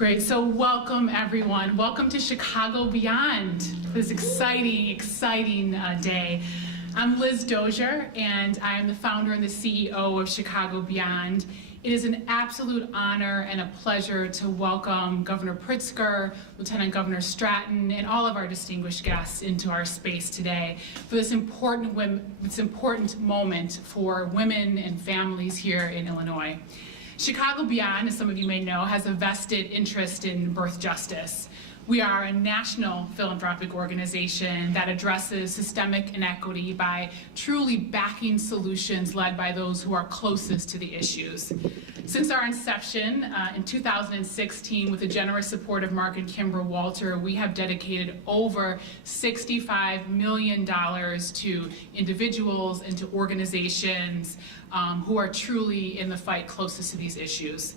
Great, so welcome everyone. Welcome to Chicago Beyond, this exciting day. I'm Liz Dozier, and I am the founder and the CEO of Chicago Beyond. It is an absolute honor and a pleasure to welcome Governor Pritzker, Lieutenant Governor Stratton, and all of our distinguished guests into our space today for this important moment for women and families here in Illinois. Chicago Beyond, as some of you may know, has a vested interest in birth justice. We are a national philanthropic organization that addresses systemic inequity by truly backing solutions led by those who are closest to the issues. Since our inception in 2016, with the generous support of Mark and Kimber Walter, we have dedicated over $65 million to individuals and to organizations who are truly in the fight closest to these issues.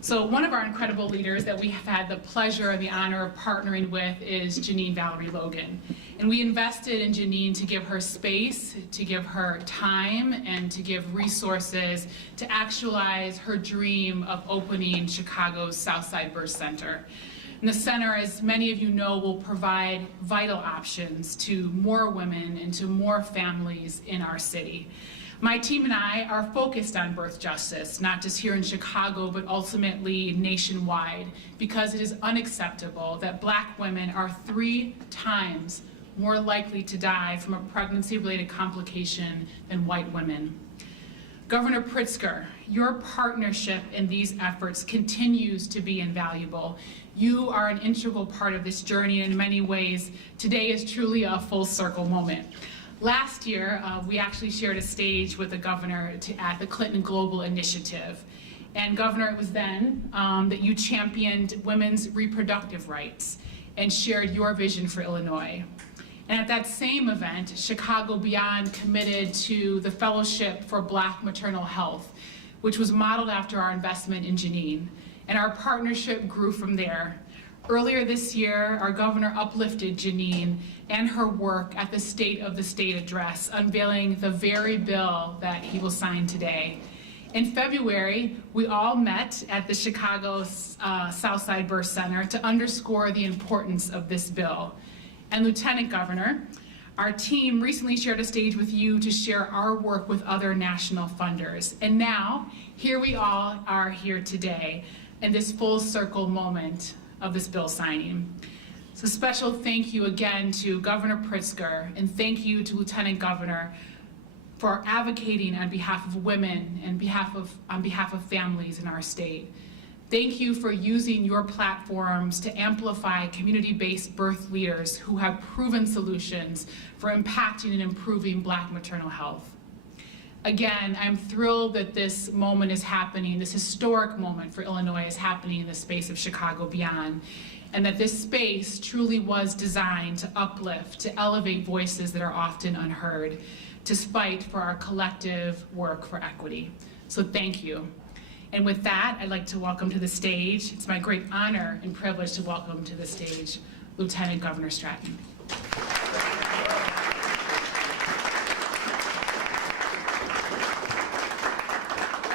So one of our incredible leaders that we have had the pleasure and the honor of partnering with is Janine Logan. And we invested in Janine to give her space, to give her time, and to give resources to actualize her dream of opening Chicago's Southside Birth Center. And the center, as many of you know, will provide vital options to more women and to more families in our city. My team and I are focused on birth justice, not just here in Chicago, but ultimately nationwide, because it is unacceptable that Black women are 3 times more likely to die from a pregnancy-related complication than white women. Governor Pritzker, your partnership in these efforts continues to be invaluable. You are an integral part of this journey, and in many ways, today is truly a full circle moment. Last year, we actually shared a stage with the governor at the Clinton Global Initiative. And Governor, it was then that you championed women's reproductive rights and shared your vision for Illinois. And at that same event, Chicago Beyond committed to the Fellowship for Black Maternal Health, which was modeled after our investment in Janine. And our partnership grew from there. Earlier this year, our governor uplifted Janine and her work at the State of the State address, unveiling the very bill that he will sign today. In February, we all met at the Chicago Southside Birth Center to underscore the importance of this bill. And Lieutenant Governor, our team recently shared a stage with you to share our work with other national funders. And now, here we all are here today in this full circle moment of this bill signing. So special thank you again to Governor Pritzker, and thank you to Lieutenant Governor for advocating on behalf of women and on behalf of families in our state. Thank you for using your platforms to amplify community-based birth leaders who have proven solutions for impacting and improving Black maternal health. Again, I'm thrilled that this moment is happening, this historic moment for Illinois is happening in the space of Chicago Beyond, and that this space truly was designed to uplift, to elevate voices that are often unheard, to fight for our collective work for equity. So thank you. And with that, I'd like to welcome to the stage, it's my great honor and privilege to welcome to the stage Lieutenant Governor Stratton.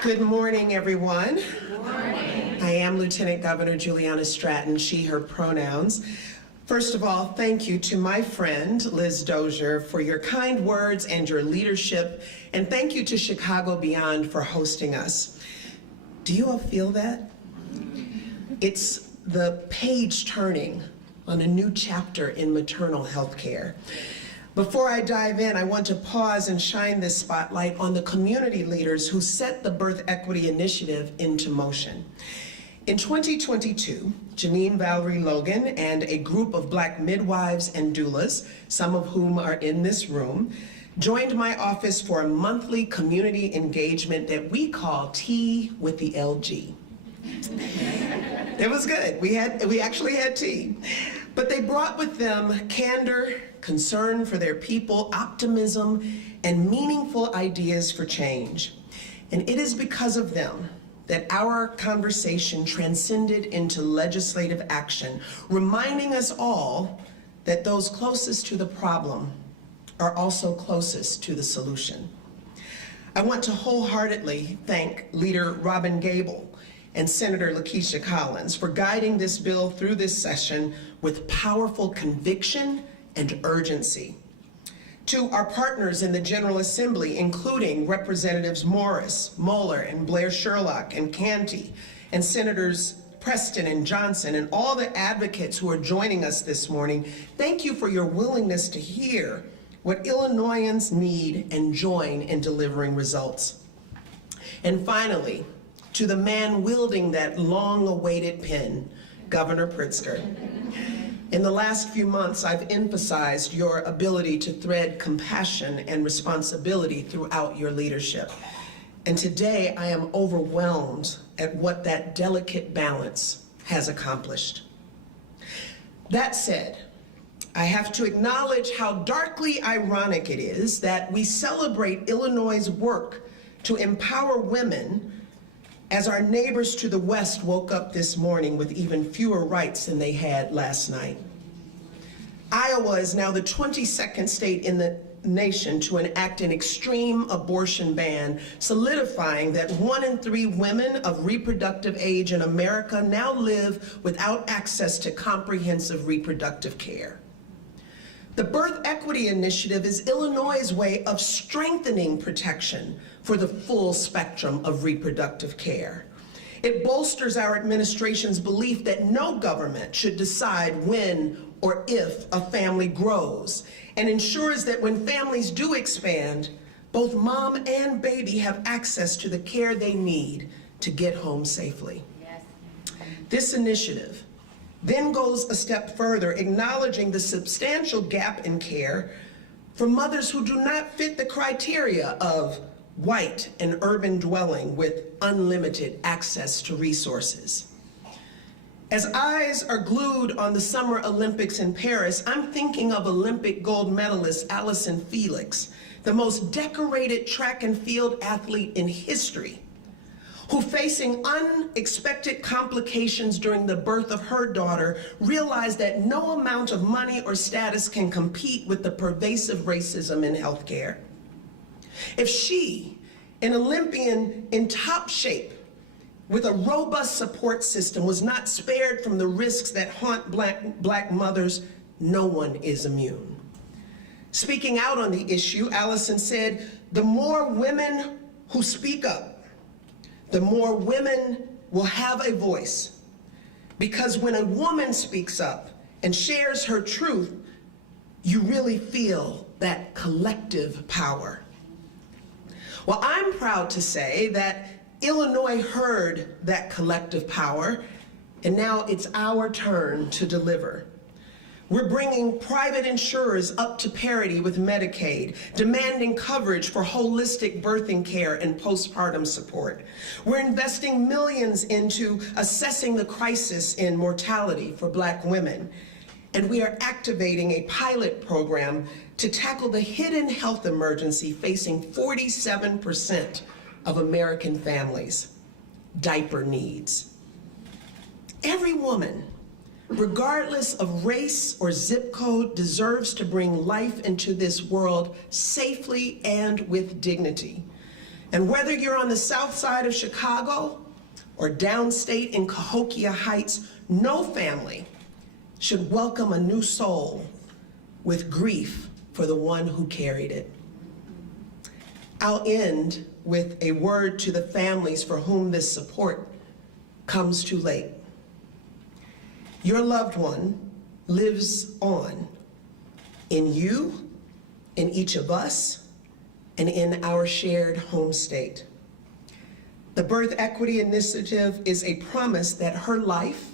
Good morning, everyone. Good morning. I am Lieutenant Governor Juliana Stratton, she, her pronouns. First of all, thank you to my friend, Liz Dozier, for your kind words and your leadership, and thank you to Chicago Beyond for hosting us. Do you all feel that? It's the page turning on a new chapter in maternal health care. Before I dive in, I want to pause and shine this spotlight on the community leaders who set the Birth Equity Initiative into motion. In 2022, Janine Logan and a group of Black midwives and doulas, some of whom are in this room, joined my office for a monthly community engagement that we call Tea with the LG. It was good. We actually had tea. But they brought with them candor, concern for their people, optimism, and meaningful ideas for change. And it is because of them that our conversation transcended into legislative action, reminding us all that those closest to the problem are also closest to the solution. I want to wholeheartedly thank Leader Robin Gable and Senator Lisha Collins for guiding this bill through this session with powerful conviction and urgency. To our partners in the General Assembly, including Representatives Morris, Mueller, and Blair Sherlock, and Canty, and Senators Preston and Johnson, and all the advocates who are joining us this morning, thank you for your willingness to hear what Illinoisans need and join in delivering results. And finally, to the man wielding that long-awaited pen, Governor Pritzker. In the last few months, I've emphasized your ability to thread compassion and responsibility throughout your leadership. And today, I am overwhelmed at what that delicate balance has accomplished. That said, I have to acknowledge how darkly ironic it is that we celebrate Illinois' work to empower women as our neighbors to the west woke up this morning with even fewer rights than they had last night. Iowa is now the 22nd state in the nation to enact an extreme abortion ban, solidifying that 1 in 3 women of reproductive age in America now live without access to comprehensive reproductive care. The Birth Equity Initiative is Illinois' way of strengthening protection for the full spectrum of reproductive care. It bolsters our administration's belief that no government should decide when or if a family grows, and ensures that when families do expand, both mom and baby have access to the care they need to get home safely. Yes. This initiative then goes a step further, acknowledging the substantial gap in care for mothers who do not fit the criteria of white and urban dwelling with unlimited access to resources. As eyes are glued on the Summer Olympics in Paris, I'm thinking of Olympic gold medalist Allison Felix, the most decorated track and field athlete in history, who, facing unexpected complications during the birth of her daughter, realized that no amount of money or status can compete with the pervasive racism in healthcare. If she, an Olympian in top shape, with a robust support system, was not spared from the risks that haunt black mothers, no one is immune. Speaking out on the issue, Allison said, "The more women who speak up, the more women will have a voice. Because when a woman speaks up and shares her truth, you really feel that collective power." Well, I'm proud to say that Illinois heard that collective power, and now it's our turn to deliver. We're bringing private insurers up to parity with Medicaid, demanding coverage for holistic birthing care and postpartum support. We're investing millions into assessing the crisis in mortality for Black women. And we are activating a pilot program to tackle the hidden health emergency facing 47% of American families: diaper needs. Every woman, regardless of race or zip code, deserves to bring life into this world safely and with dignity. And whether you're on the south side of Chicago or downstate in Cahokia Heights, no family should welcome a new soul with grief for the one who carried it. I'll end with a word to the families for whom this support comes too late. Your loved one lives on in you, in each of us, and in our shared home state. The Birth Equity Initiative is a promise that her life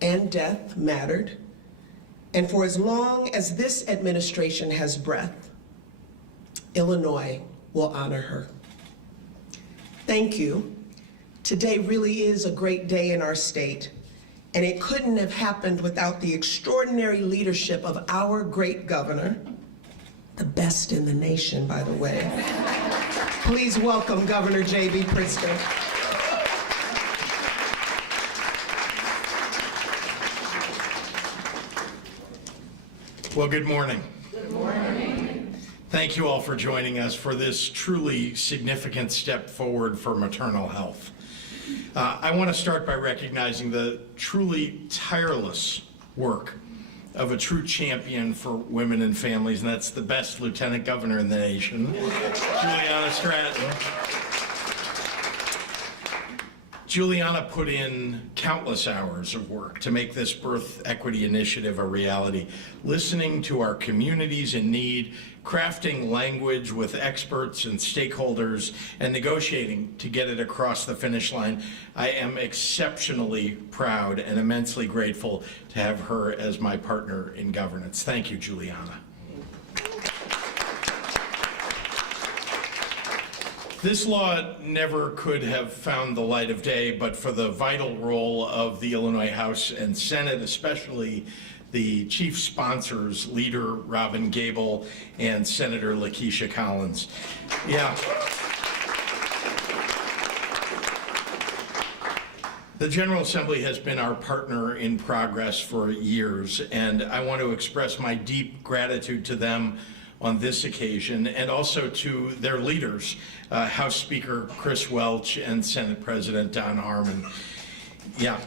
and death mattered, and for as long as this administration has breath, Illinois will honor her. Thank you. Today really is a great day in our state, and it couldn't have happened without the extraordinary leadership of our great governor, the best in the nation, by the way. Please welcome Governor J.B. Pritzker. Well, good morning. Good morning. Thank you all for joining us for this truly significant step forward for maternal health. I want to start by recognizing the truly tireless work of a true champion for women and families, and that's the best lieutenant governor in the nation, Juliana Stratton. Juliana put in countless hours of work to make this birth equity initiative a reality, listening to our communities in need, crafting language with experts and stakeholders, and negotiating to get it across the finish line. I am exceptionally proud and immensely grateful to have her as my partner in governance. Thank you, Juliana. This law never could have found the light of day but for the vital role of the Illinois House and Senate, especially the chief sponsors, Leader Robin Gable and Senator Lisha Collins. Yeah. The General Assembly has been our partner in progress for years, and I want to express my deep gratitude to them on this occasion, and also to their leaders, House Speaker Chris Welch and Senate President Don Harmon. Yeah.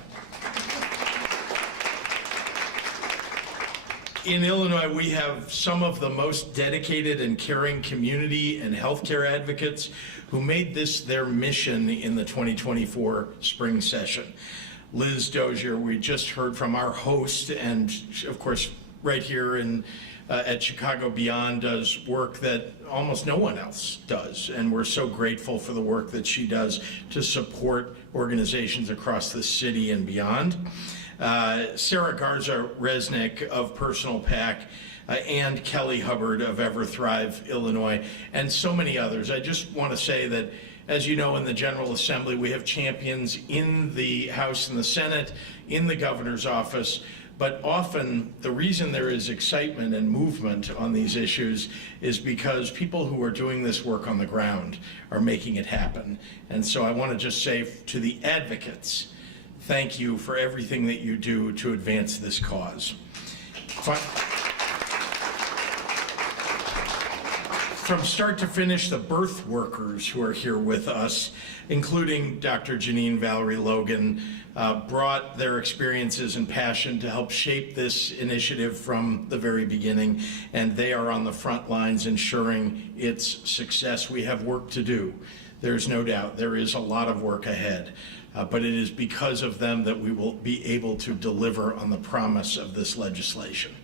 In Illinois, we have some of the most dedicated and caring community and healthcare advocates who made this their mission in the 2024 spring session. Liz Dozier, we just heard from our host, and of course, right here at Chicago Beyond, does work that almost no one else does. And we're so grateful for the work that she does to support organizations across the city and beyond. Sarah Garza-Resnick of Personal PAC, and Kelly Hubbard of EverThrive Illinois, and so many others. I just want to say that, as you know, in the General Assembly, we have champions in the House and the Senate, in the governor's office, but often the reason there is excitement and movement on these issues is because people who are doing this work on the ground are making it happen. And so I want to just say to the advocates, thank you for everything that you do to advance this cause. From start to finish, the birth workers who are here with us, including Dr. Janine Valerie Logan, brought their experiences and passion to help shape this initiative from the very beginning, and they are on the front lines ensuring its success. We have work to do. There's no doubt. There is a lot of work ahead, but it is because of them that we will be able to deliver on the promise of this legislation.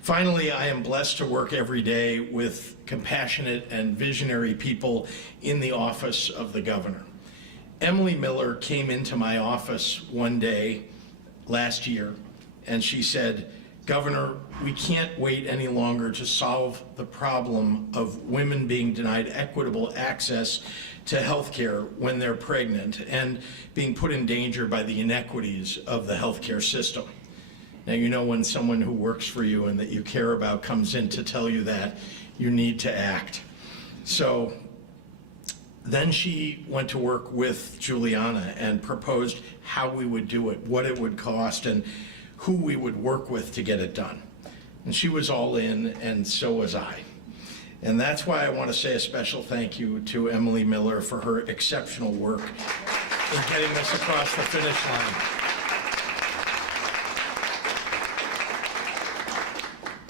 Finally, I am blessed to work every day with compassionate and visionary people in the office of the governor. Emily Miller came into my office one day last year, and she said, "Governor, we can't wait any longer to solve the problem of women being denied equitable access to health care when they're pregnant and being put in danger by the inequities of the healthcare system." Now, you know, when someone who works for you and that you care about comes in to tell you that, you need to act. So then she went to work with Juliana and proposed how we would do it, what it would cost, and who we would work with to get it done. And she was all in, and so was I. And that's why I want to say a special thank you to Emily Miller for her exceptional work in getting us across the finish line.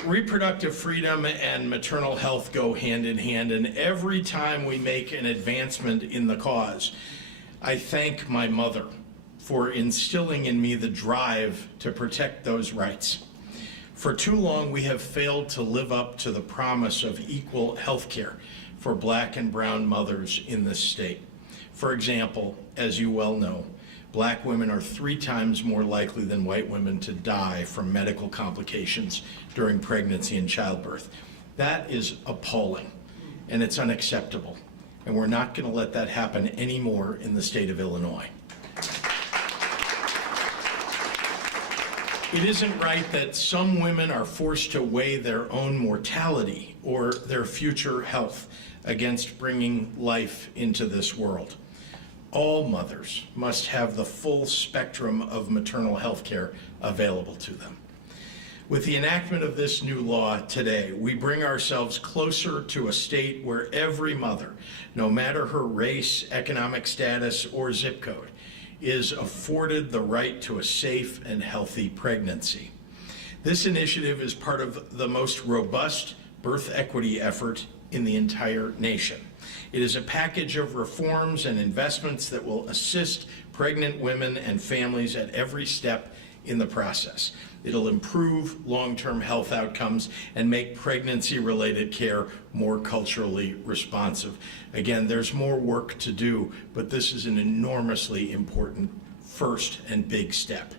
Reproductive freedom and maternal health go hand in hand, and every time we make an advancement in the cause, I thank my mother for instilling in me the drive to protect those rights. For too long, we have failed to live up to the promise of equal health care for Black and brown mothers in this state. For example, as you well know, Black women are 3 times more likely than white women to die from medical complications during pregnancy and childbirth. That is appalling, and it's unacceptable, and we're not going to let that happen anymore in the state of Illinois. It isn't right that some women are forced to weigh their own mortality or their future health against bringing life into this world. All mothers must have the full spectrum of maternal health care available to them. With the enactment of this new law today, we bring ourselves closer to a state where every mother, no matter her race, economic status, or zip code, is afforded the right to a safe and healthy pregnancy. This initiative is part of the most robust birth equity effort in the entire nation. It is a package of reforms and investments that will assist pregnant women and families at every step in the process. It'll improve long-term health outcomes and make pregnancy-related care more culturally responsive. Again, there's more work to do, but this is an enormously important first and big step.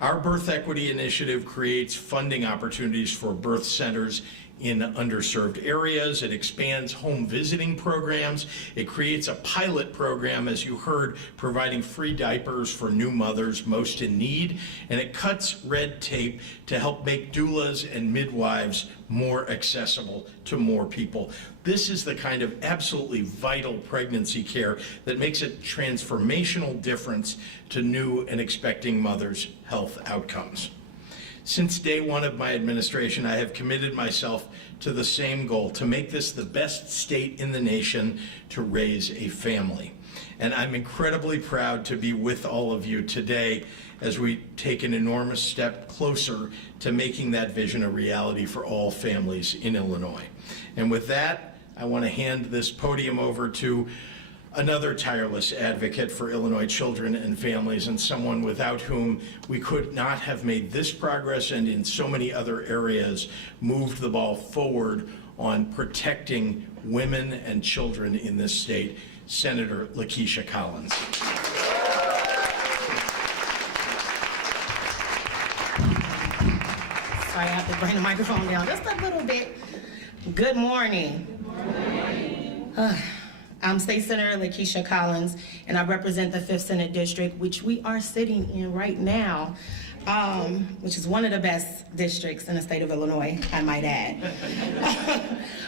Our Birth Equity Initiative creates funding opportunities for birth centers in underserved areas. It expands home visiting programs. It creates a pilot program, as you heard, providing free diapers for new mothers most in need. And it cuts red tape to help make doulas and midwives more accessible to more people. This is the kind of absolutely vital pregnancy care that makes a transformational difference to new and expecting mothers' health outcomes. Since day one of my administration, I have committed myself to the same goal, to make this the best state in the nation to raise a family. And I'm incredibly proud to be with all of you today as we take an enormous step closer to making that vision a reality for all families in Illinois. And with that, I want to hand this podium over to another tireless advocate for Illinois children and families, and someone without whom we could not have made this progress and in so many other areas moved the ball forward on protecting women and children in this state, Senator Lisha Collins. Sorry, I have to bring the microphone down just a little bit. Good morning. Good morning. I'm State Senator Lisha Collins, and I represent the 5th Senate District, which we are sitting in right now, which is one of the best districts in the state of Illinois, I might add.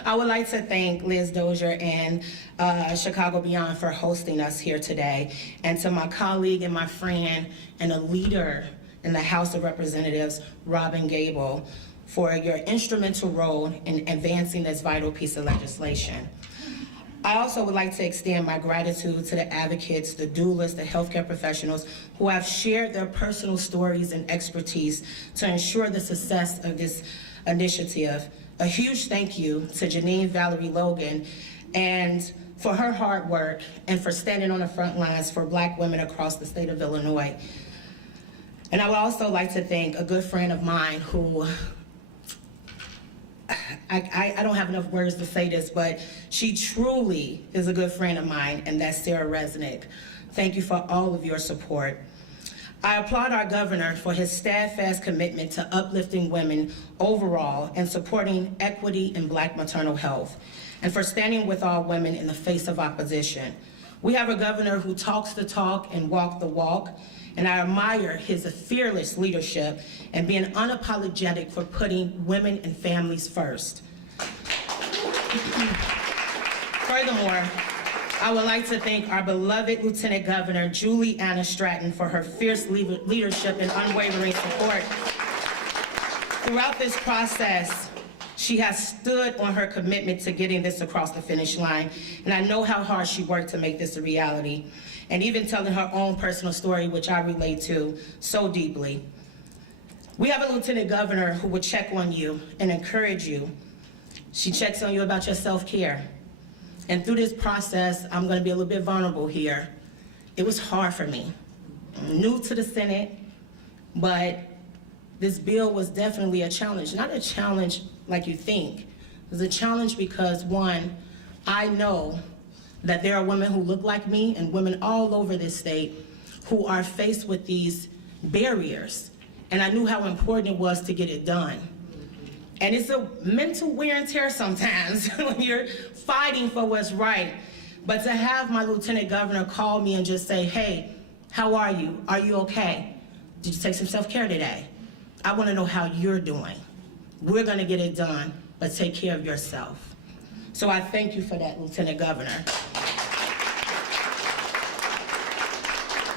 I would like to thank Liz Dozier and Chicago Beyond for hosting us here today, and to my colleague and my friend and a leader in the House of Representatives, Robin Gable, for your instrumental role in advancing this vital piece of legislation. I also would like to extend my gratitude to the advocates, the doulas, the healthcare professionals who have shared their personal stories and expertise to ensure the success of this initiative. A huge thank you to Janine Logan and for her hard work and for standing on the front lines for Black women across the state of Illinois. And I would also like to thank a good friend of mine who I don't have enough words to say this, but she truly is a good friend of mine, and that's Sarah Resnick. Thank you for all of your support. I applaud our governor for his steadfast commitment to uplifting women overall and supporting equity in Black maternal health, and for standing with all women in the face of opposition. We have a governor who talks the talk and walks the walk, and I admire his fearless leadership and being unapologetic for putting women and families first. Furthermore, I would like to thank our beloved Lieutenant Governor Juliana Stratton for her fierce leadership and unwavering support. Throughout this process, she has stood on her commitment to getting this across the finish line, and I know how hard she worked to make this a reality, and even telling her own personal story, which I relate to so deeply. We have a Lieutenant Governor who would check on you and encourage you. She checks on you about your self-care. And through this process, I'm gonna be a little bit vulnerable here. It was hard for me. I'm new to the Senate, but this bill was definitely a challenge. Not a challenge like you think. It was a challenge because, one, I know that there are women who look like me and women all over this state who are faced with these barriers. And I knew how important it was to get it done. And it's a mental wear and tear sometimes when you're fighting for what's right. But to have my Lieutenant Governor call me and just say, hey, how are you? Are you okay? Did you take some self-care today? I wanna know how you're doing. We're gonna get it done, but take care of yourself. So I thank you for that, Lieutenant Governor.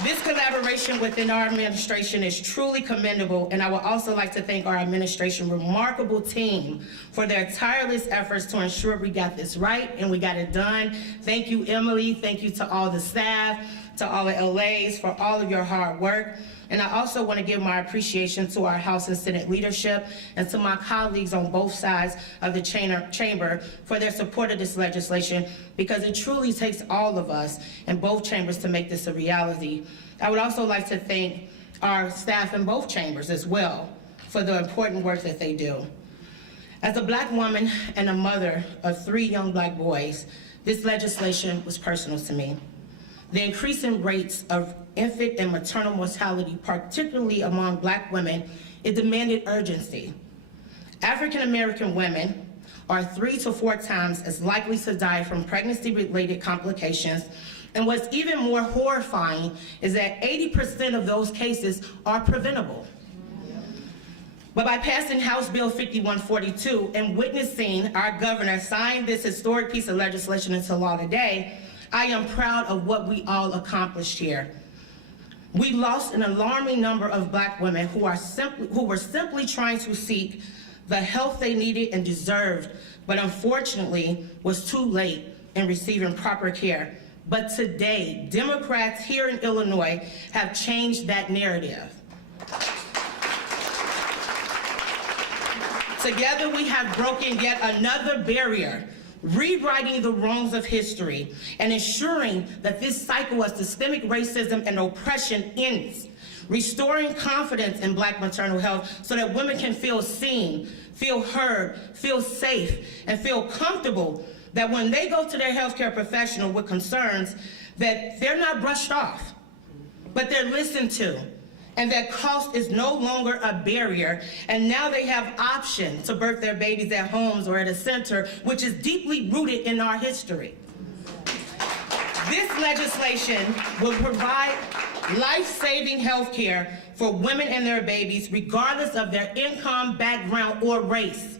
This collaboration within our administration is truly commendable, and I would also like to thank our administration's remarkable team for their tireless efforts to ensure we got this right and we got it done. Thank you, Emily. Thank you to all the staff. to all the LAs for all of your hard work. And I also want to give my appreciation to our House and Senate leadership and to my colleagues on both sides of the chamber for their support of this legislation, because it truly takes all of us in both chambers to make this a reality. I would also like to thank our staff in both chambers as well for the important work that they do. As a Black woman and a mother of 3 young Black boys, this legislation was personal to me. The increasing rates of infant and maternal mortality, particularly among Black women, it demanded urgency. African American women are 3 to 4 times as likely to die from pregnancy-related complications, and what's even more horrifying is that 80% of those cases are preventable. But by passing House Bill 5142 and witnessing our governor sign this historic piece of legislation into law today, I am proud of what we all accomplished here. We lost an alarming number of Black women who were simply trying to seek the health they needed and deserved, but unfortunately was too late in receiving proper care. But today, Democrats here in Illinois have changed that narrative. Together, we have broken yet another barrier, rewriting the wrongs of history and ensuring that this cycle of systemic racism and oppression ends, restoring confidence in Black maternal health so that women can feel seen, feel heard, feel safe, and feel comfortable that when they go to their healthcare professional with concerns, that they're not brushed off, but they're listened to, and that cost is no longer a barrier, and now they have options to birth their babies at homes or at a center, which is deeply rooted in our history. This legislation will provide life-saving health care for women and their babies, regardless of their income, background, or race.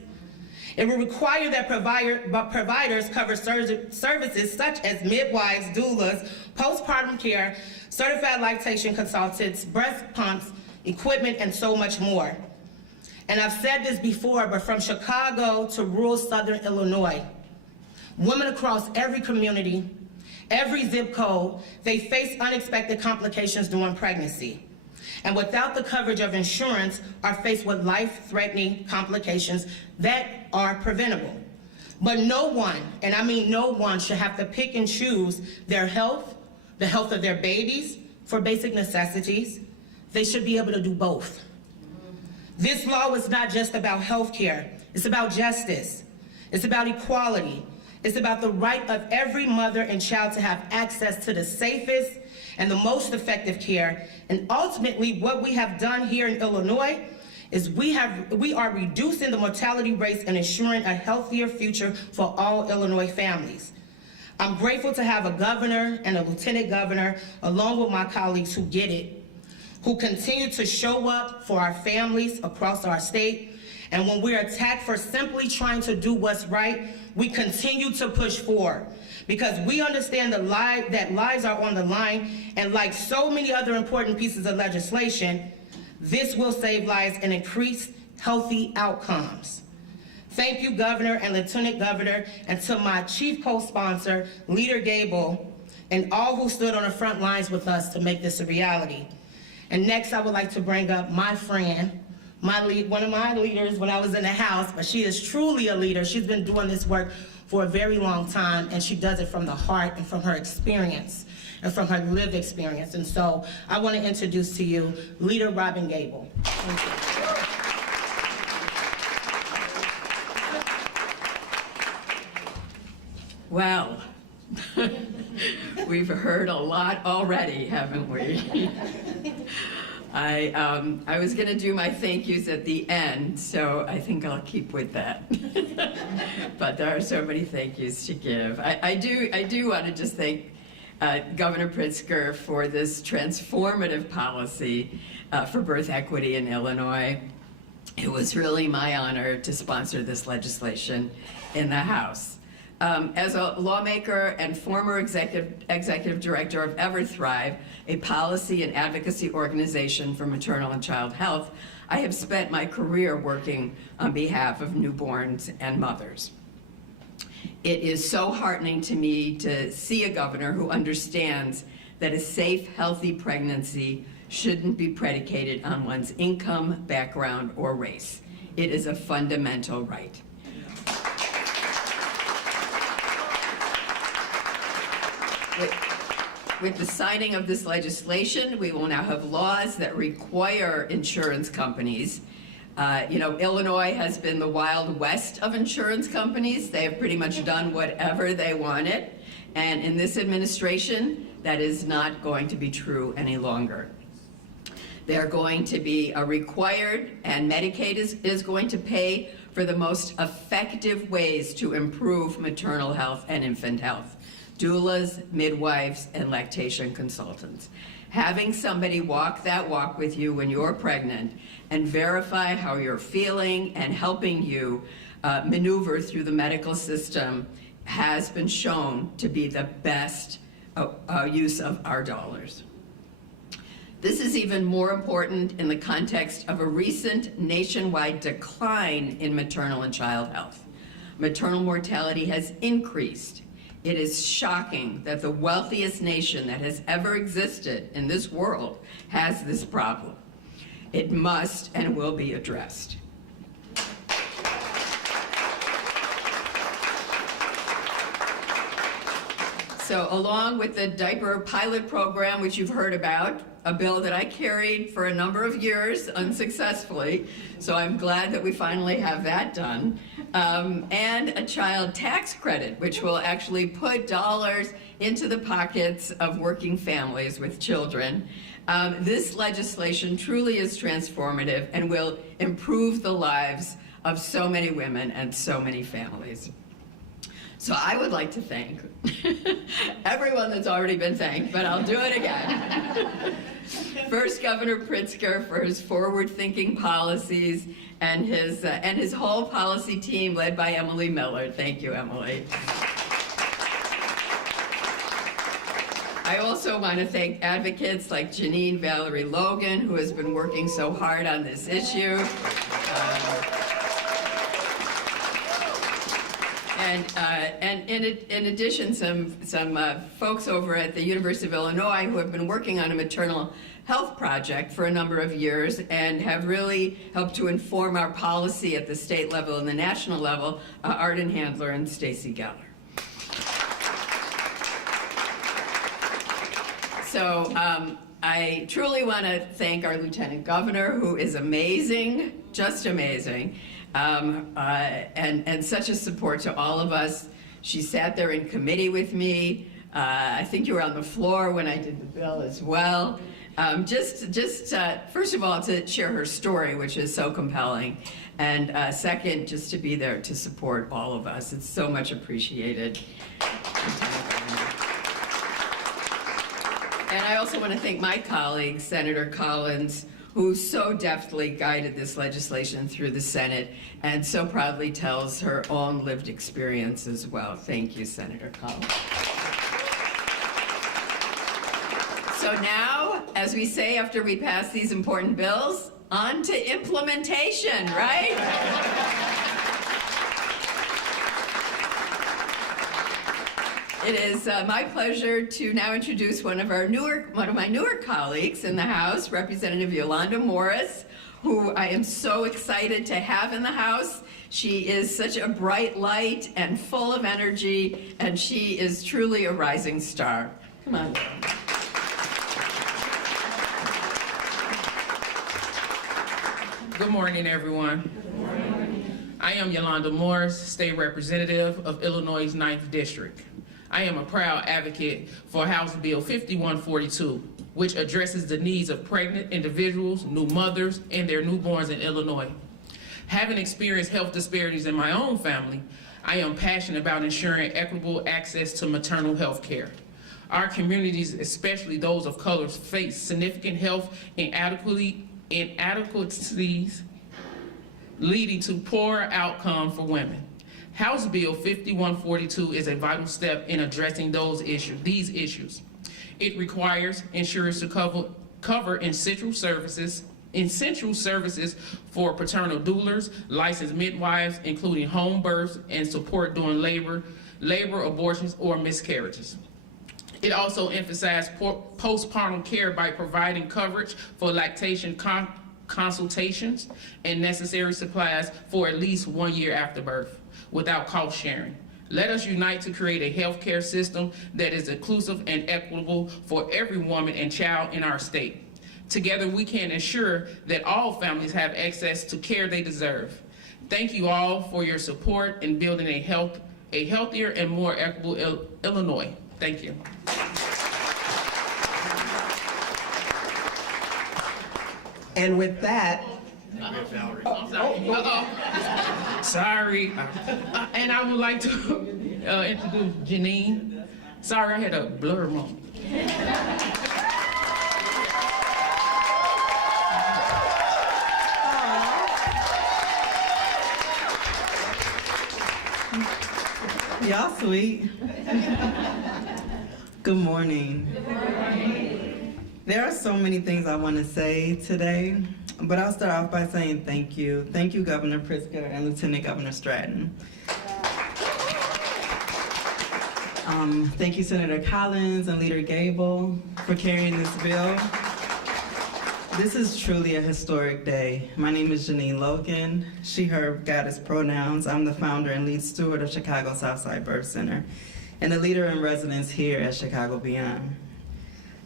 It will require that providers cover services such as midwives, doulas, postpartum care, certified lactation consultants, breast pumps, equipment, and so much more. And I've said this before, but from Chicago to rural Southern Illinois, women across every community, every zip code, they face unexpected complications during pregnancy. And without the coverage of insurance, are faced with life-threatening complications that are preventable. But no one, and I mean no one, should have to pick and choose their health, the health of their babies, for basic necessities. They should be able to do both. This law is not just about health care. It's about justice. It's about equality. It's about the right of every mother and child to have access to the safest and the most effective care. And ultimately, what we have done here in Illinois is we are reducing the mortality rates and ensuring a healthier future for all Illinois families. I'm grateful to have a governor and a lieutenant governor, along with my colleagues who get it, who continue to show up for our families across our state. And when we're attacked for simply trying to do what's right, we continue to push forward, because we understand that lives are on the line, and like so many other important pieces of legislation, this will save lives and increase healthy outcomes. Thank you, Governor and Lieutenant Governor, and to my chief co-sponsor, Leader Gable, and all who stood on the front lines with us to make this a reality. And next, I would like to bring up my friend, one of my leaders when I was in the House, but she is truly a leader. She's been doing this work for a very long time, and she does it from the heart and from her experience and from her lived experience. And so I want to introduce to you Leader Robin Gable. Thank you. Well, we've heard a lot already, haven't we? I was going to do my thank yous at the end, so I think I'll keep with that. But there are so many thank yous to give. I do want to just thank Governor Pritzker for this transformative policy for birth equity in Illinois. It was really my honor to sponsor this legislation in the House. As a lawmaker and former executive director of EverThrive, a policy and advocacy organization for maternal and child health, I have spent my career working on behalf of newborns and mothers. It is so heartening to me to see a governor who understands that a safe, healthy pregnancy shouldn't be predicated on one's income, background, or race. It is a fundamental right. With the signing of this legislation, we will now have laws that require insurance companies. Illinois has been the Wild West of insurance companies. They have pretty much done whatever they wanted. And in this administration, that is not going to be true any longer. They're going to be required, and Medicaid is going to pay for the most effective ways to improve maternal health and infant health. Doulas, midwives, and lactation consultants. Having somebody walk that walk with you when you're pregnant and verify how you're feeling and helping you maneuver through the medical system has been shown to be the best use of our dollars. This is even more important in the context of a recent nationwide decline in maternal and child health. Maternal mortality has increased. It is shocking that the wealthiest nation that has ever existed in this world has this problem. It must and will be addressed. So along with the diaper pilot program, which you've heard about, a bill that I carried for a number of years unsuccessfully, so I'm glad that we finally have that done, and a child tax credit, which will actually put dollars into the pockets of working families with children. This legislation truly is transformative and will improve the lives of so many women and so many families. So I would like to thank everyone that's already been thanked, but I'll do it again. First, Governor Pritzker for his forward-thinking policies and his whole policy team led by Emily Miller. Thank you, Emily. I also want to thank advocates like Janine Logan, who has been working so hard on this issue. And in addition, some folks over at the University of Illinois who have been working on a maternal health project for a number of years and have really helped to inform our policy at the state level and the national level, Arden Handler and Stacy Geller. So I truly want to thank our Lieutenant Governor, who is amazing, just amazing. And such a support to all of us. She sat there in committee with me. I think you were on the floor when I did the bill as well. First of all, to share her story, which is so compelling. And second, just to be there to support all of us. It's so much appreciated. And I also want to thank my colleague, Senator Collins, who so deftly guided this legislation through the Senate and so proudly tells her own lived experience as well. Thank you, Senator Collins. So now, as we say after we pass these important bills, on to implementation, right? It is my pleasure to now introduce one of my newer colleagues in the House, Representative Yolanda Mois, who I am so excited to have in the House. She is such a bright light and full of energy, and she is truly a rising star. Come on. Good morning, everyone. Good morning. I am Yolanda Mois, State Representative of Illinois' 9th District. I am a proud advocate for House Bill 5142, which addresses the needs of pregnant individuals, new mothers, and their newborns in Illinois. Having experienced health disparities in my own family, I am passionate about ensuring equitable access to maternal health care. Our communities, especially those of color, face significant health inadequacies leading to poorer outcome for women. House Bill 5142 is a vital step in addressing these issues. It requires insurers to cover essential services for paternal doulas, licensed midwives, including home births and support during labor, abortions, or miscarriages. It also emphasized postpartum care by providing coverage for lactation consultations and necessary supplies for at least 1 year after birth without cost sharing. Let us unite to create a healthcare system that is inclusive and equitable for every woman and child in our state. Together, we can ensure that all families have access to care they deserve. Thank you all for your support in building a healthier and more equitable Illinois. Thank you. And with that, Valerie. I'm sorry. Sorry. And I would like to introduce Janine. Sorry, I had a blur moment. Y'all sweet. Good morning. There are so many things I want to say today, but I'll start off by saying thank you. Thank you, Governor Pritzker and Lieutenant Governor Stratton. Thank you, Senator Collins and Leader Gable, for carrying this bill. This is truly a historic day. My name is Janine Logan, she, her, goddess pronouns. I'm the founder and lead steward of Chicago Southside Birth Center and a leader in residence here at Chicago Beyond.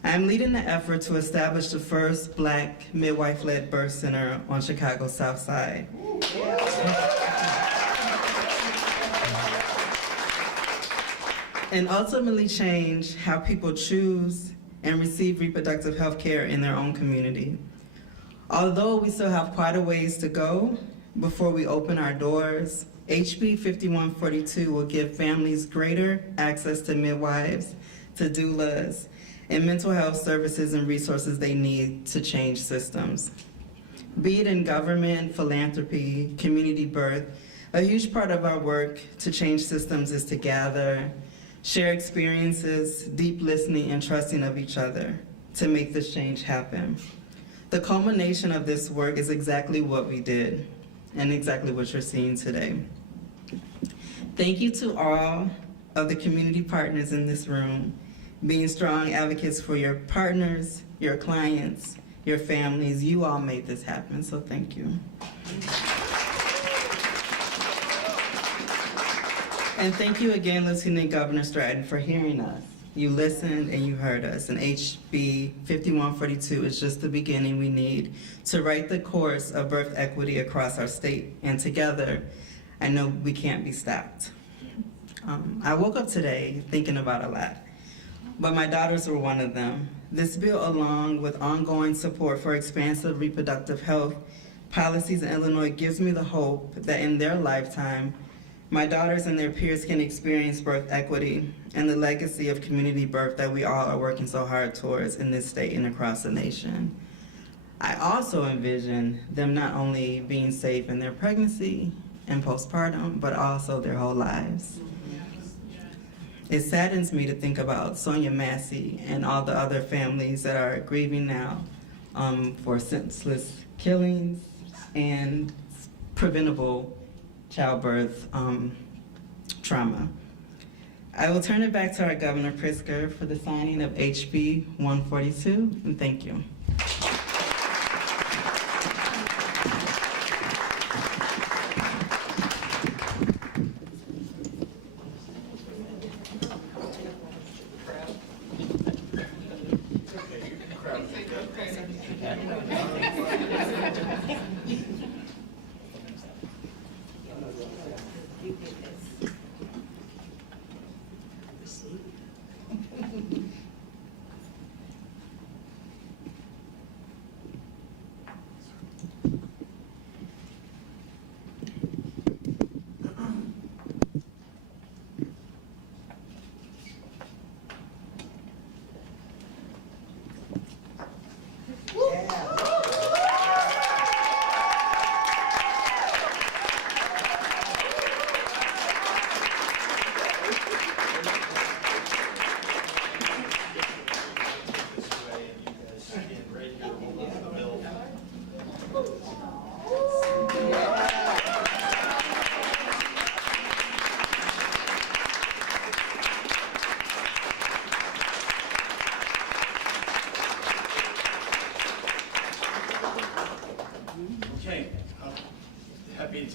I'm leading the effort to establish the first Black midwife-led birth center on Chicago's South Side. And ultimately change how people choose and receive reproductive health care in their own community. Although we still have quite a ways to go before we open our doors, HB 5142 will give families greater access to midwives, to doulas, and mental health services and resources they need to change systems. Be it in government, philanthropy, community birth, a huge part of our work to change systems is to gather, share experiences, deep listening, and trusting of each other to make this change happen. The culmination of this work is exactly what we did and exactly what you're seeing today. Thank you to all of the community partners in this room, being strong advocates for your partners, your clients, your families. You all made this happen, so thank you. And thank you again, Lieutenant Governor Stratton, for hearing us. You listened and you heard us, and HB 5142 is just the beginning we need to write the course of birth equity across our state, and together, I know we can't be stopped. I woke up today thinking about a lot, but my daughters were one of them. This bill, along with ongoing support for expansive reproductive health policies in Illinois, gives me the hope that in their lifetime, my daughters and their peers can experience birth equity and the legacy of community birth that we all are working so hard towards in this state and across the nation. I also envision them not only being safe in their pregnancy and postpartum, but also their whole lives. It saddens me to think about Sonia Massey and all the other families that are grieving now for senseless killings and preventable childbirth trauma. I will turn it back to our Governor Pritzker for the signing of HB 142, and thank you.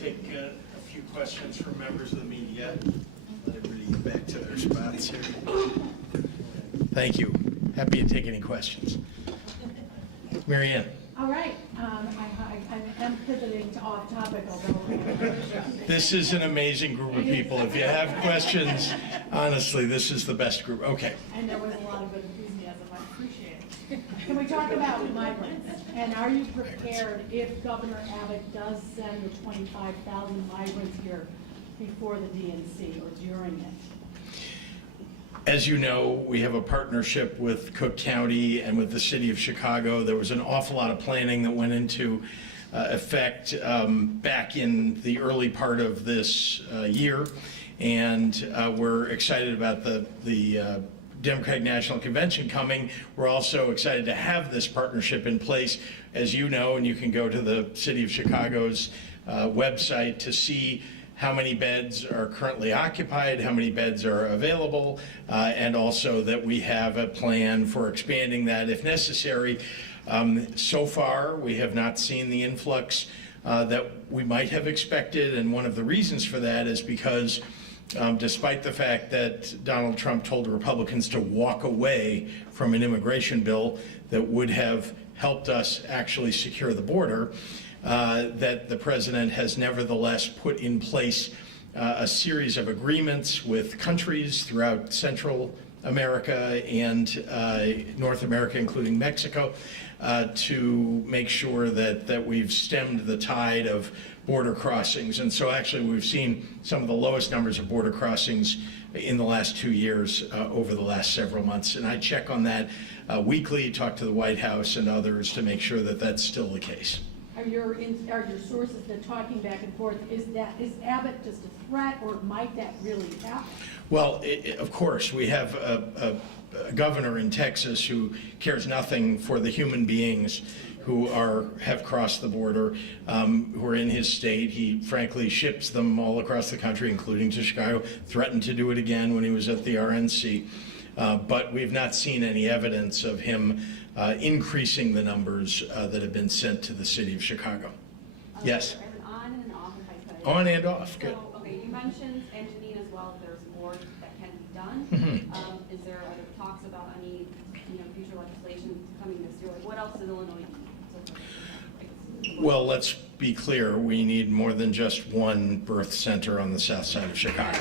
take a few questions from members of the media. Let everybody get back to their spots here. Thank you. Happy to take any questions. Mary Ann. All right, I am pivoting to off topic, although. This is an amazing group of people. If you have questions, honestly, this is the best group. Okay. And there was a lot of good enthusiasm, I appreciate it. Can we talk about migrants? And are you prepared if Governor Abbott does send the 25,000 migrants here before the DNC or during it? As you know, we have a partnership with Cook County and with the city of Chicago. There was an awful lot of planning that went into effect back in the early part of this year. And we're excited about the Democratic National Convention coming. We're also excited to have this partnership in place. As you know, and you can go to the city of Chicago's website to see how many beds are currently occupied, how many beds are available, and also that we have a plan for expanding that if necessary. So far, we have not seen the influx that we might have expected, and one of the reasons for that is because despite the fact that Donald Trump told Republicans to walk away from an immigration bill that would have helped us actually secure the border, that the president has nevertheless put in place a series of agreements with countries throughout Central America and North America, including Mexico, to make sure that we've stemmed the tide of border crossings. And so actually we've seen some of the lowest numbers of border crossings in the last 2 years over the last several months. And I check on that weekly, talk to the White House and others to make sure that that's still the case. Are your sources that talking back and forth, is Abbott just a threat, or might that really happen? Well, of course, we have a governor in Texas who cares nothing for the human beings who have crossed the border, who are in his state. He frankly ships them all across the country, including to Chicago, threatened to do it again when he was at the RNC. But we've not seen any evidence of him increasing the numbers that have been sent to the city of Chicago. Yes? I have an on and an off, if I could. On and off, good. So, okay, you mentioned, and Janine as well, there's more that can be done. Mm-hmm. Is there other talks about any, future legislation coming this year? Like, what else does Illinois need? Well, let's be clear, we need more than just one birth center on the south side of Chicago.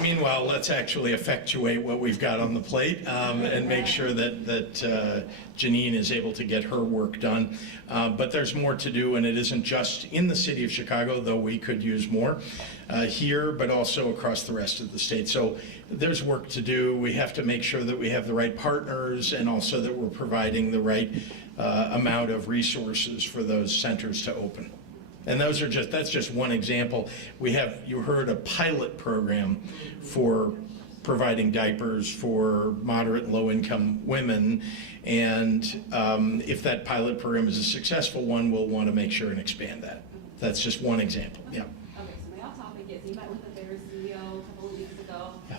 Meanwhile, let's actually effectuate what we've got on the plate and make sure that Janine is able to get her work done. But there's more to do, and it isn't just in the city of Chicago, though we could use more here, but also across the rest of the state. So there's work to do. We have to make sure that we have the right partners and also that we're providing the right amount of resources for those centers to open. And that's just one example. You heard a pilot program for providing diapers for moderate and low income women. And if that pilot program is a successful one, we'll want to make sure and expand that. That's just one example, yeah. Okay, so my off topic is, you met with the Bears CEO a couple of weeks ago. Yeah.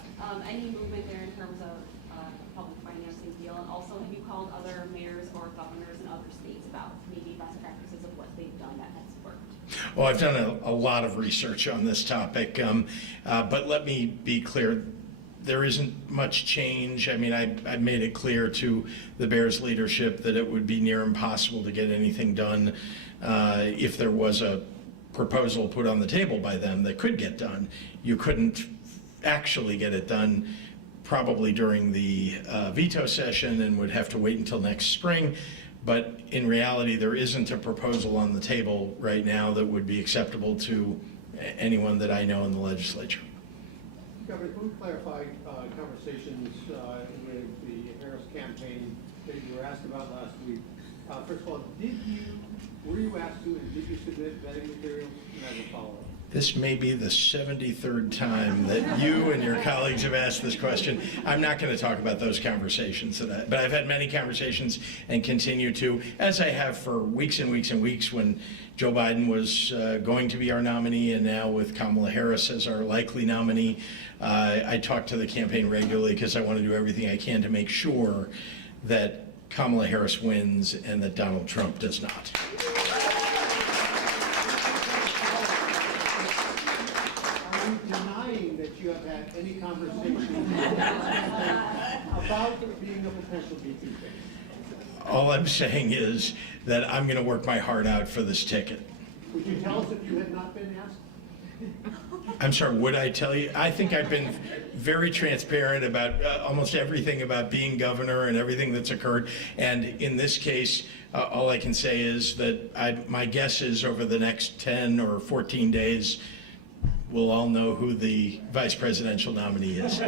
Any movement there in terms of a public financing deal? And also, have you called other mayors or governors in other states about maybe best practices of what they've done that has worked? Well, I've done a lot of research on this topic, but let me be clear. There isn't much change. I mean, I made it clear to the Bears leadership that it would be near impossible to get anything done if there was a proposal put on the table by them that could get done. You couldn't actually get it done probably during the veto session and would have to wait until next spring. But in reality, there isn't a proposal on the table right now that would be acceptable to anyone that I know in the legislature. Governor, can we clarify conversations with the Harris campaign that you were asked about last week? First of all, were you asked to, and did you submit vetting materials? And as a follow-up. This may be the 73rd time that you and your colleagues have asked this question. I'm not going to talk about those conversations, but I've had many conversations and continue to, as I have for weeks and weeks and weeks when Joe Biden was going to be our nominee and now with Kamala Harris as our likely nominee. I talk to the campaign regularly because I want to do everything I can to make sure that Kamala Harris wins and that Donald Trump does not. Are you denying that you have had any conversation about being a potential VP candidate? All I'm saying is that I'm going to work my heart out for this ticket. Would you tell us if you had not been asked? I'm sorry, would I tell you? I think I've been very transparent about almost everything about being governor and everything that's occurred. And in this case, all I can say is that my guess is over the next 10 or 14 days, we'll all know who the vice presidential nominee is.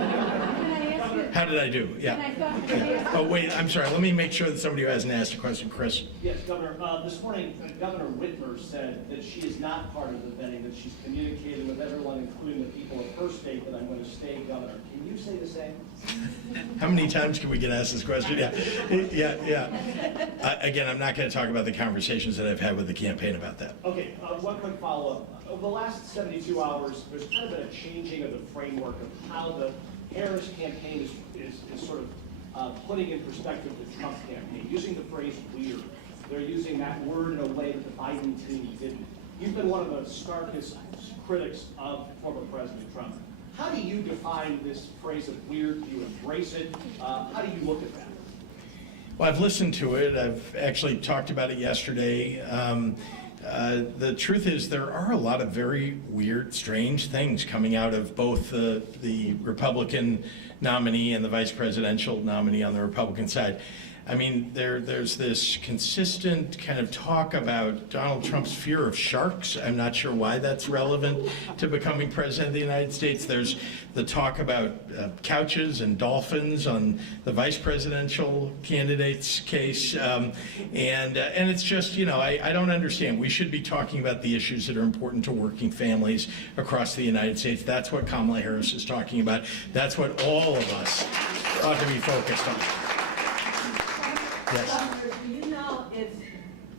How did I do? Yeah. Oh, wait, I'm sorry. Let me make sure that somebody who hasn't asked a question, Chris. Yes, Governor. This morning, Governor Whitmer said that she is not part of the vetting, that she's communicated with everyone, including the people of her state, that I'm going to stay governor. Can you say the same? How many times can we get asked this question? Yeah. Again, I'm not going to talk about the conversations that I've had with the campaign about that. Okay, one quick follow-up. Over the last 72 hours, there's kind of been a changing of the framework of how the Harris campaign is sort of putting in perspective the Trump campaign, using the phrase weird. They're using that word in a way that the Biden team didn't. You've been one of the starkest critics of former President Trump. How do you define this phrase of weird? Do you embrace it? How do you look at that? Well, I've listened to it. I've actually talked about it yesterday. The truth is there are a lot of very weird, strange things coming out of both the Republican nominee and the vice presidential nominee on the Republican side. I mean, there's this consistent kind of talk about Donald Trump's fear of sharks. I'm not sure why that's relevant to becoming president of the United States. There's the talk about couches and dolphins on the vice presidential candidate's case. And it's just, I don't understand. We should be talking about the issues that are important to working families across the United States. That's what Kamala Harris is talking about. That's what all of us ought to be focused on. Yes. Governor, do you know if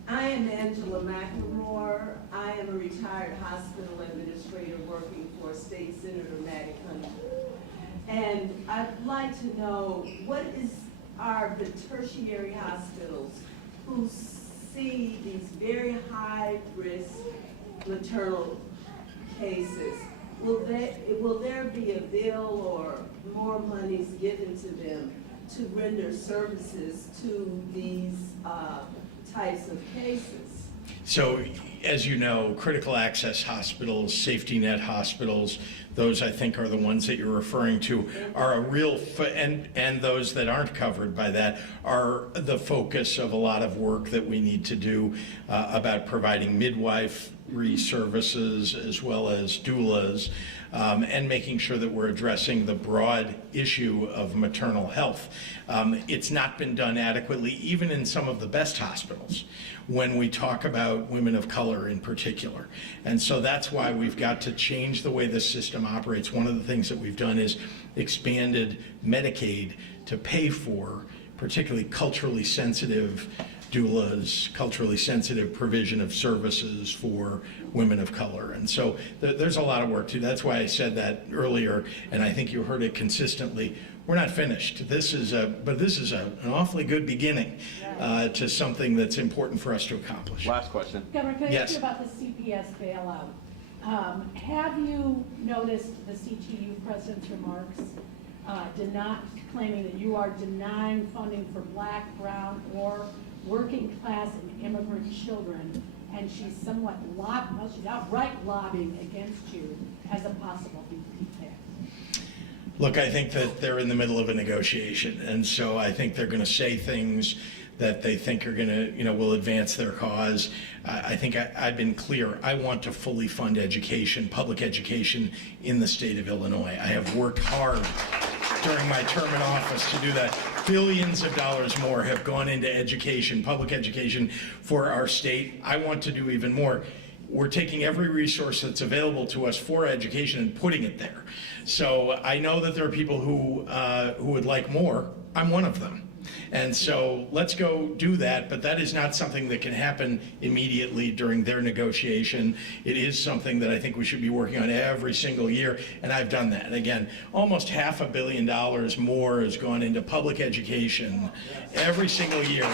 I am Angela McLemore, I am a retired hospital administrator working for State Senator Matty Cunningham. And I'd like to know what are the tertiary hospitals who see these very high risk maternal cases? Will there be a bill or more monies given to them to render services to these types of cases? So, as you know, critical access hospitals, safety net hospitals, those I think are the ones that you're referring to, are a real, and those that aren't covered by that are the focus of a lot of work that we need to do about providing midwifery services as well as doulas, and making sure that we're addressing the broad issue of maternal health. It's not been done adequately, even in some of the best hospitals, when we talk about women of color in particular. And so that's why we've got to change the way the system operates. One of the things that we've done is expanded Medicaid to pay for particularly culturally sensitive doulas, culturally sensitive provision of services for women of color. And so there's a lot of work to do. That's why I said that earlier, and I think you heard it consistently. We're not finished. This is an awfully good beginning to something that's important for us to accomplish. Last question. Governor, can I Yes. ask you about the CPS bailout? Have you noticed the CTU president's remarks claiming that you are denying funding for Black, brown, or working class and immigrant children, and she's somewhat she's outright lobbying against you as a possible VP pick? Look, I think that they're in the middle of a negotiation, and so I think they're going to say things that they think are going to, will advance their cause. I think I've been clear. I want to fully fund education, public education in the state of Illinois. I have worked hard during my term in office to do that. Billions of dollars more have gone into education, public education for our state. I want to do even more. We're taking every resource that's available to us for education and putting it there. So I know that there are people who would like more. I'm one of them. And so let's go do that, but that is not something that can happen immediately during their negotiation. It is something that I think we should be working on every single year, and I've done that. Again, almost $500 million more has gone into public education every single year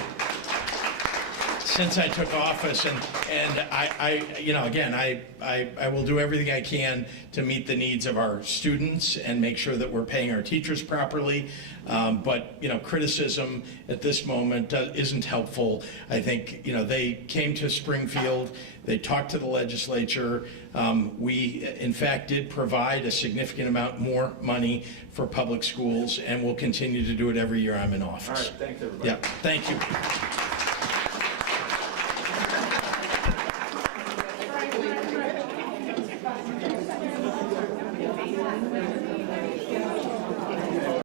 since I took office, and I you know, again, I will do everything I can to meet the needs of our students and make sure that we're paying our teachers properly. But you know, criticism at this moment isn't helpful. I think, you know, they came to Springfield, they talked to the legislature. We, in fact, did provide a significant amount more money for public schools, and we'll continue to do it every year I'm in office. All right, thanks everybody. Yeah, thank you.